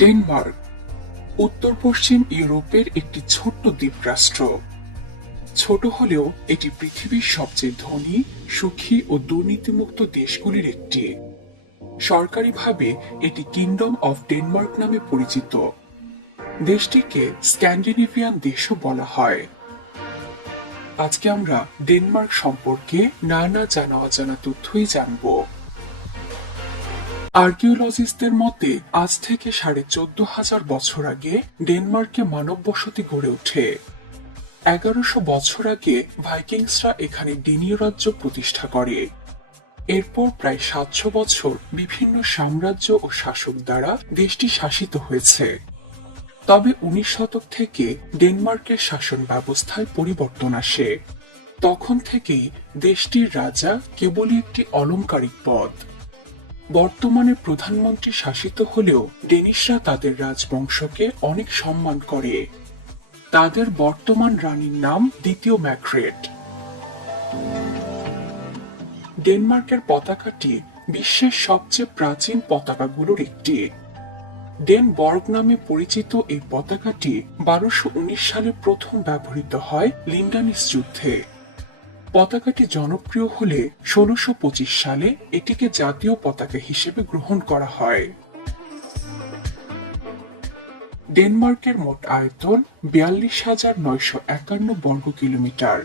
Denmark উত্তর পশ্চিম ইউরোপের একটি ছোট্ট দ্বীপরাষ্ট্র। ছোট হলেও এটি পৃথিবীর সবচেয়ে ধনী, সুখী ও দুর্নীতিমুক্ত দেশগুলির একটি। সরকারিভাবে এটি কিংডম অফ ডেনমার্ক নামে পরিচিত। দেশটিকে স্ক্যান্ডিনেভিয়ান দেশও বলা হয়। আজকে আমরা ডেনমার্ক সম্পর্কে নানা জানা অজানা তথ্যই জানব। আর্কিওলজিস্টদের মতে আজ থেকে 14,500 বছর আগে ডেনমার্কে মানব বসতি গড়ে ওঠে। 1100 বছর আগে ভাইকিংসরা এখানে ডেনীয় রাজ্য প্রতিষ্ঠা করে। এরপর প্রায় 700 বছর বিভিন্ন সাম্রাজ্য ও শাসক দ্বারা দেশটি শাসিত হয়েছে। তবে 19 শতক থেকে ডেনমার্কের শাসন ব্যবস্থায় পরিবর্তন আসে। তখন থেকেই দেশটির রাজা কেবলই একটি অলংকারিক পদ। বর্তমানে প্রধানমন্ত্রী শাসিত হলেও ডেনিশরা তাদের রাজবংশকে অনেক সম্মান করে। তাদের বর্তমান রানীর নাম দ্বিতীয় ম্যাগ্রেট। ডেনমার্কের পতাকাটি বিশ্বের সবচেয়ে প্রাচীন পতাকাগুলোর একটি। ডেনবর্গ নামে পরিচিত এই পতাকাটি 1219 সালে প্রথম ব্যবহৃত হয় লিন্ডানিস যুদ্ধে। পতাকাটি জনপ্রিয় হলে 1625 সালে এটিকে জাতীয় পতাকা হিসেবে গ্রহণ করা হয়। ডেনমার্কের মোট আয়তন 42,951 বর্গ কিলোমিটার।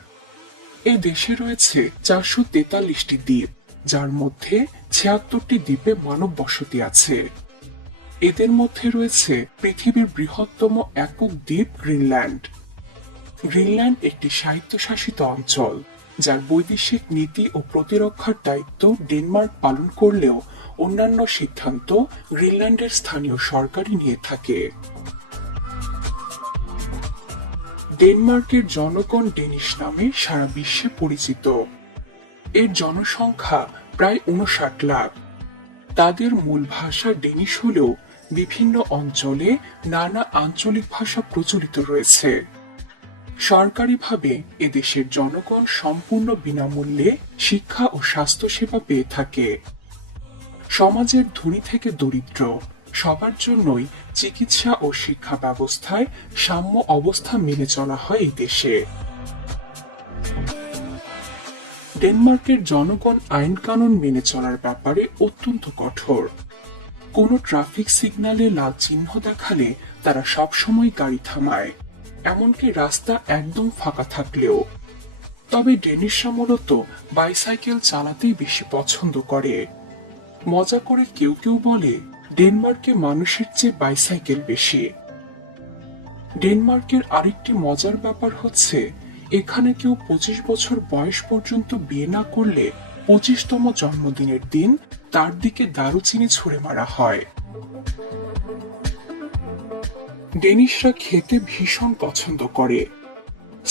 এই দেশে রয়েছে 443টি দ্বীপ, যার মধ্যে 76টি দ্বীপে মানব বসতি আছে। এদের মধ্যে রয়েছে পৃথিবীর বৃহত্তম একক দ্বীপ গ্রিনল্যান্ড। গ্রিনল্যান্ড একটি স্বায়ত্তশাসিত অঞ্চল, যার বৈদেশিক নীতি ও প্রতিরক্ষার দায়িত্ব ডেনমার্ক পালন করলেও অন্যান্য সিদ্ধান্ত গ্রিনল্যান্ডের স্থানীয় সরকারই নিয়ে থাকে। ডেনমার্কের জনগণ ডেনিশ নামে সারা বিশ্বে পরিচিত। এর জনসংখ্যা প্রায় 59 লাখ। তাদের মূল ভাষা ডেনিশ হলেও বিভিন্ন অঞ্চলে নানা আঞ্চলিক ভাষা প্রচলিত রয়েছে। সরকারিভাবে এদেশের জনগণ সম্পূর্ণ বিনামূল্যে শিক্ষা ও স্বাস্থ্যসেবা পেয়ে থাকে। সমাজের ধনী থেকে দরিদ্র সবার জন্যই চিকিৎসা ও শিক্ষা ব্যবস্থায় সাম্য অবস্থা মেনে চলা হয় এই দেশে। ডেনমার্কের জনগণ আইন কানুন মেনে চলার ব্যাপারে অত্যন্ত কঠোর। কোনো ট্রাফিক সিগন্যালে লাল চিহ্ন দেখালে তারা সবসময় গাড়ি থামায়, এমনকি রাস্তা একদম ফাঁকা থাকলেও। তবে ডেনিশরা মূলত বাইসাইকেল চালাতেই বেশি পছন্দ করে। মজা করে কেউ কেউ বলে ডেনমার্কে মানুষের চেয়ে বাইসাইকেল বেশি। ডেনমার্কের আরেকটি মজার ব্যাপার হচ্ছে, এখানে কেউ 25 বছর বয়স পর্যন্ত বিয়ে না করলে 25তম জন্মদিনের দিন তার দিকে দারুচিনি ছুঁড়ে মারা হয়। ডেনিশরা খেতে ভীষণ পছন্দ করে।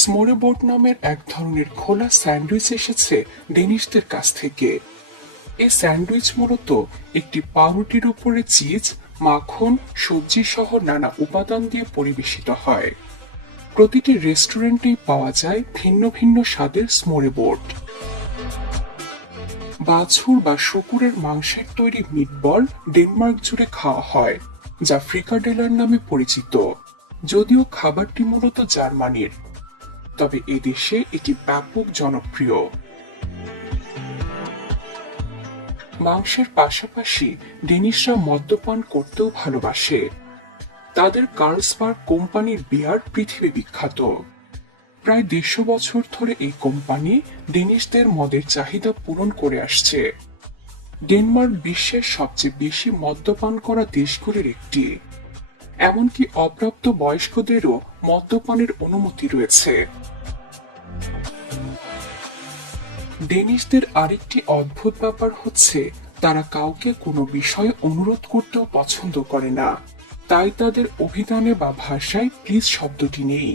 স্মোরেবোট নামের এক ধরনের খোলা স্যান্ডউইচ এসেছে ডেনিশদের কাছ থেকে। এই স্যান্ডউইচ মূলত একটি পাউরুটির উপরে চিজ, মাখন, সবজি সহ নানা উপাদান দিয়ে পরিবেশিত হয়। প্রতিটি রেস্টুরেন্টেই পাওয়া যায় ভিন্ন ভিন্ন স্বাদের স্মোরেবোট। বাছুর বা শূকরের মাংসের তৈরি মিটবল ডেনমার্ক জুড়ে খাওয়া হয়, যা ফ্রিকাডেলার নামে পরিচিত। যদিও খাবারটি মূলত জার্মানির, তবে এদেশে এটি ব্যাপক জনপ্রিয়। মাংসের পাশাপাশি ডেনিশরা মদ্যপান করতেও ভালোবাসে। তাদের কার্লসবার্গ কোম্পানির বিয়ার পৃথিবী বিখ্যাত। প্রায় 150 বছর ধরে এই কোম্পানি ডেনিশদের মদের চাহিদা পূরণ করে আসছে। ডেনমার্ক বিশ্বের সবচেয়ে বেশি মদ্যপান করা দেশগুলির একটি। এমনকি অপ্রাপ্ত বয়স্কদেরও মদ্যপানের অনুমতি রয়েছে। ডেনিশদের আরেকটি অদ্ভুত ব্যাপার হচ্ছে, তারা কাউকে কোনো বিষয়ে অনুরোধ করতেও পছন্দ করে না। তাই তাদের অভিধানে বা ভাষায় প্লিজ শব্দটি নেই।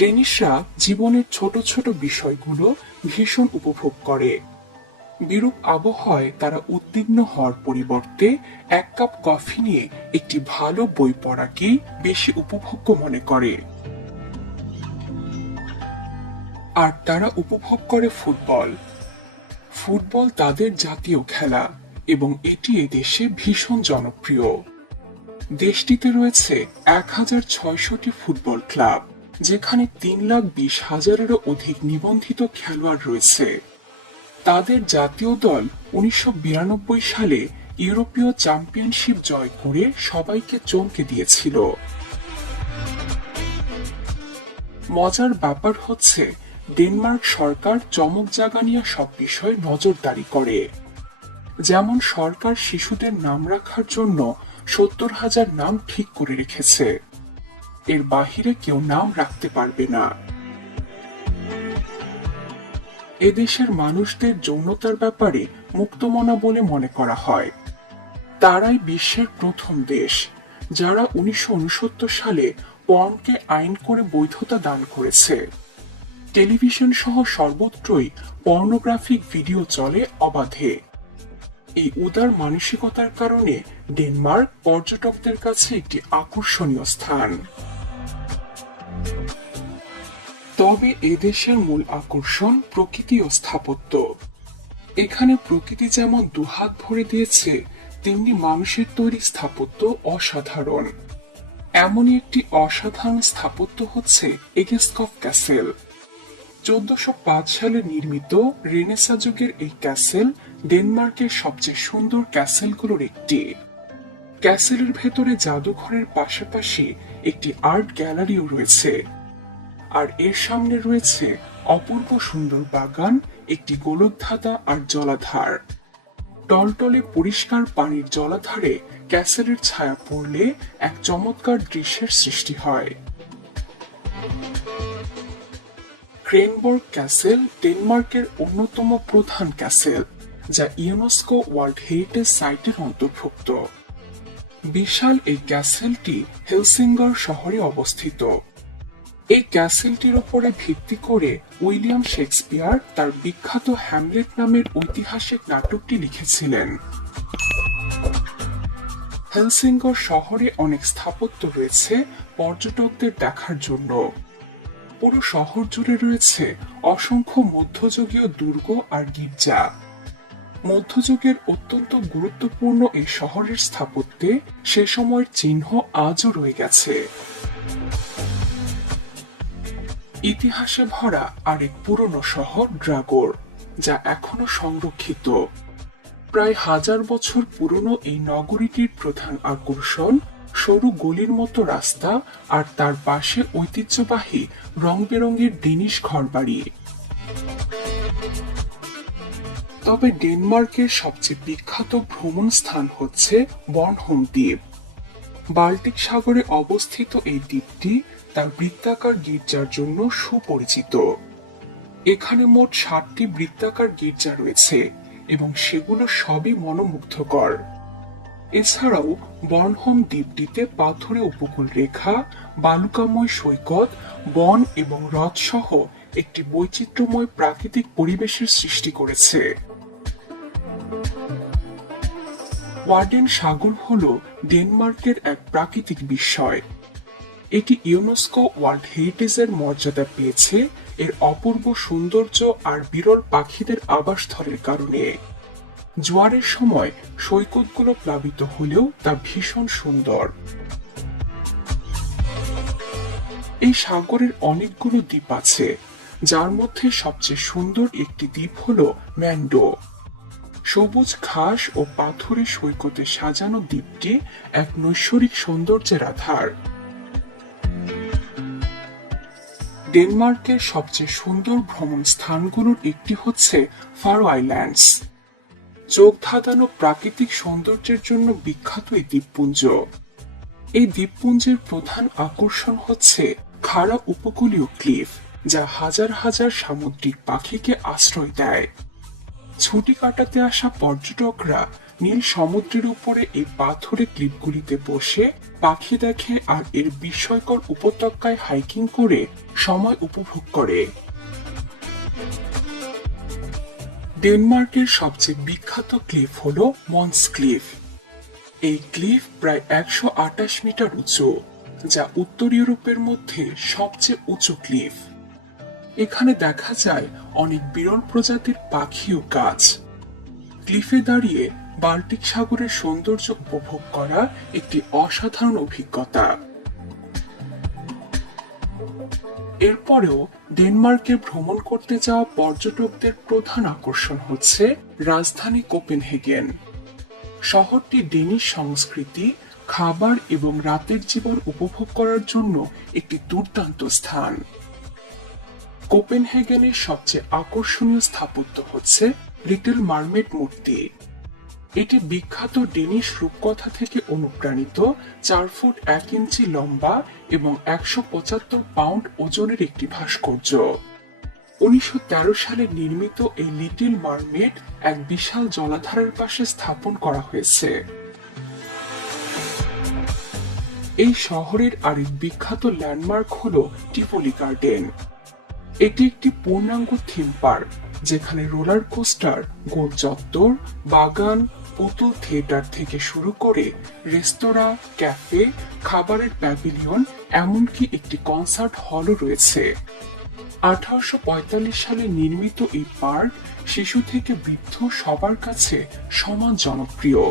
ডেনিশরা জীবনের ছোট ছোট বিষয়গুলো ভীষণ উপভোগ করে। বিরূপ আবহাওয়ায় তারা উদ্বিগ্ন হওয়ার পরিবর্তে 1 কাপ কফি নিয়ে একটি ভালো বই পড়াকেই বেশি উপভোগ্য মনে করে। আর তারা উপভোগ করে ফুটবল। ফুটবল তাদের জাতীয় খেলা এবং এটি এদেশে ভীষণ জনপ্রিয়। দেশটিতে রয়েছে 1,600টি ফুটবল ক্লাব, যেখানে 3,20,000-এরও অধিক নিবন্ধিত খেলোয়াড় রয়েছে। তাদের জাতীয় দল 1992 সালে ইউরোপীয় চ্যাম্পিয়নশিপ জয় করে সবাইকে চমকে দিয়েছিল। মজার ব্যাপার হচ্ছে, ডেনমার্ক সরকার চমক জাগানিয়া সব বিষয়ে নজরদারি করে। যেমন সরকার শিশুদের নাম রাখার জন্য 70,000 নাম ঠিক করে রেখেছে। এর বাহিরে কেউ নাম রাখতে পারবে না। এদেশের মানুষদের যৌনতার ব্যাপারে মুক্তমনা বলে মনে করা হয়। তারাই বিশ্বের প্রথম দেশ যারা 1969 সালে পর্নকে আইন করে বৈধতা দান করেছে। টেলিভিশন সহ সর্বত্রই পর্নোগ্রাফিক ভিডিও চলে অবাধে। এই উদার মানসিকতার কারণে ডেনমার্ক পর্যটকদের কাছে একটি আকর্ষণীয় স্থান। তবে এদেশের মূল আকর্ষণ প্রকৃতি ও স্থাপত্য। এখানে প্রকৃতি যেমন দুহাত ভরে দিয়েছে, তেমনি মানুষের তৈরি স্থাপত্য অসাধারণ। এমনই একটি অসাধারণ স্থাপত্য হচ্ছে এগেস্কফ ক্যাসেল। 1405 সালে নির্মিত রেনেসাঁ যুগের এই ক্যাসেল ডেনমার্কের সবচেয়ে সুন্দর ক্যাসেলগুলোর একটি। ক্যাসেলের ভেতরে জাদুঘরের পাশাপাশি একটি আর্ট গ্যালারিও রয়েছে, আর এর সামনে রয়েছে অপূর্ব সুন্দর বাগান, একটি গোলকধাঁধা আর জলাধার। টলটলে পরিষ্কার পানির জলাধারে ক্যাসেলের ছায়া পড়লে এক চমৎকার দৃশ্যের সৃষ্টি হয়। ক্রেনবর্গ ক্যাসেল ডেনমার্কের অন্যতম প্রধান ক্যাসেল, যা ইউনেস্কো ওয়ার্ল্ড হেরিটেজ সাইটের অন্তর্ভুক্ত। বিশাল এই ক্যাসেলটি হেলসিঙ্গর শহরে অবস্থিত। এই ক্যাসেলটির উপরে ভিত্তি করে উইলিয়াম শেক্সপিয়ার তার বিখ্যাত হ্যামলেট নামের ঐতিহাসিক নাটকটি লিখেছিলেন। হেলসিঙ্গর শহরে অনেক স্থাপত্য রয়েছে পর্যটকদের দেখার জন্য। পুরো শহর জুড়ে রয়েছে অসংখ্য মধ্যযুগীয় দুর্গ আর গির্জা। মধ্যযুগের অত্যন্ত গুরুত্বপূর্ণ এই শহরের স্থাপত্যে সে সময়ের চিহ্ন আজও রয়ে গেছে। ইতিহাসে ভরা আরেক পুরনো শহর ড্রাগর, যা এখনো সংরক্ষিত। প্রায় 1000 বছর পুরনো এই নগরীটির প্রধান আকর্ষণ সরু গলির মতো রাস্তা আর তার পাশে ঐতিহ্যবাহী রং বেরঙের ডেনিশ ঘরবাড়ি। তবে ডেনমার্কের সবচেয়ে বিখ্যাত ভ্রমণ স্থান হচ্ছে বর্নহোম দ্বীপ। বাল্টিক সাগরে অবস্থিত এই দ্বীপটি তার বৃত্তাকার গির্জার জন্য সুপরিচিত। এখানে মোট 7টি বৃত্তাকার গির্জা রয়েছে এবং সেগুলো সবই মনোমুগ্ধকর। এছাড়াও বর্নহোম দ্বীপটিতে পাথুরে উপকূল রেখা, বালুকাময় সৈকত, বন এবং হ্রদ সহ একটি বৈচিত্র্যময় প্রাকৃতিক পরিবেশের সৃষ্টি করেছে। ওয়ার্ডেন সাগর হল ডেনমার্কের এক প্রাকৃতিক বিস্ময়। এটি ইউনেস্কো ওয়ার্ল্ড হেরিটেজের মর্যাদা পেয়েছে এর অপূর্ব সৌন্দর্য আর বিরল পাখিদের আবাসস্থলের কারণে। জোয়ারের সময় সৈকতগুলো প্লাবিত হলেও তা ভীষণ সুন্দর। এই সাগরের অনেকগুলো দ্বীপ আছে, যার মধ্যে সবচেয়ে সুন্দর একটি দ্বীপ হল ম্যান্ডো। সবুজ ঘাস ও পাথুরে সৈকতে সাজানো দ্বীপটি এক নৈসর্গিক সৌন্দর্যের আধার। ডেনমার্কের সবচেয়ে সুন্দর ভ্রমণ স্থানগুলোর একটি হচ্ছে ফারো আইল্যান্ডস। চোখ ধাঁধানো প্রাকৃতিক সৌন্দর্যের জন্য বিখ্যাত এই দ্বীপপুঞ্জ। এই দ্বীপপুঞ্জের প্রধান আকর্ষণ হচ্ছে খাড়া উপকূলীয় ক্লিফ, যা হাজার হাজার সামুদ্রিক পাখিকে আশ্রয় দেয়। ছুটি কাটাতে আসা পর্যটকরা নীল সমুদ্রের উপরে এই পাথুরে ক্লিপগুলিতে বসে পাখি দেখে আর এর বিস্ময়কর উপত্যকায় হাইকিং করে সময় উপভোগ করে। ডেনমার্কের সবচেয়ে বিখ্যাত ক্লিফ হল মন্স ক্লিফ। এই ক্লিফ প্রায় 128 মিটার উঁচু, যা উত্তর ইউরোপের মধ্যে সবচেয়ে উঁচু ক্লিফ। এখানে দেখা যায় অনেক বিরল প্রজাতির পাখি ও গাছ। ক্লিফে দাঁড়িয়ে বাল্টিক সাগরের সৌন্দর্য উপভোগ করা একটি অসাধারণ অভিজ্ঞতা। এরপরেও ডেনমার্কে ভ্রমণ করতে যাওয়া পর্যটকদের প্রধান আকর্ষণ হচ্ছে রাজধানী কোপেনহেগেন। শহরটি ডেনিশ সংস্কৃতি, খাবার এবং রাতের জীবন উপভোগ করার জন্য একটি দুর্দান্ত স্থান। কোপেনহেগেনের সবচেয়ে আকর্ষণীয় স্থাপত্য হচ্ছে লিটল মারমেড মূর্তি। এটি বিখ্যাত ডেনিশ রূপকথা থেকে অনুপ্রাণিত, 4 ফুট 1 ইঞ্চি লম্বা এবং 175 পাউন্ড ওজনের একটি ভাস্কর্য। 1913 সালে নির্মিত এই লিটল মারমেড এক বিশাল জলাধারের পাশে স্থাপন করা হয়েছে। এই শহরের আরেক বিখ্যাত ল্যান্ডমার্ক হল টিভোলি গার্ডেন। এটি একটি পূর্ণাঙ্গ থিম পার্ক, যেখানে রোলার কোস্টার, গোল চত্বর, বাগান, পুতুল থিয়েটার থেকে শুরু করে রেস্তোরাঁ, ক্যাফে, খাবারের প্যাভিলিয়ন, এমনকি একটি কনসার্ট হলও রয়েছে। 1845 সালে নির্মিত এই পার্ক শিশু থেকে বৃদ্ধ সবার কাছে সমান জনপ্রিয়।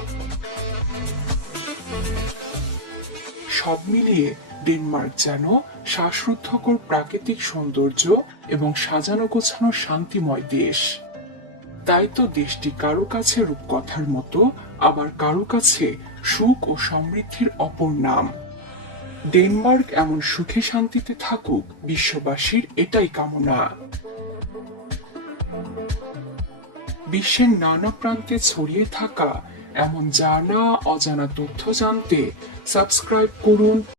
সব মিলিয়ে ডেনমার্ক যেন শ্বাসরুদ্ধকর প্রাকৃতিক সৌন্দর্য এবং সাজানো গোছানো শান্তিময় দেশ। তাই তো দেশটি কারো কাছে রূপকথার মতো, আবার কারো কাছে সুখ ও সমৃদ্ধির অপর নাম। ডেনমার্ক এমন সুখে শান্তিতে থাকুক, বিশ্ববাসীর এটাই কামনা। বিশ্বের নানা প্রান্তে ছড়িয়ে থাকা এমন জানা অজানা তথ্য জানতে সাবস্ক্রাইব করুন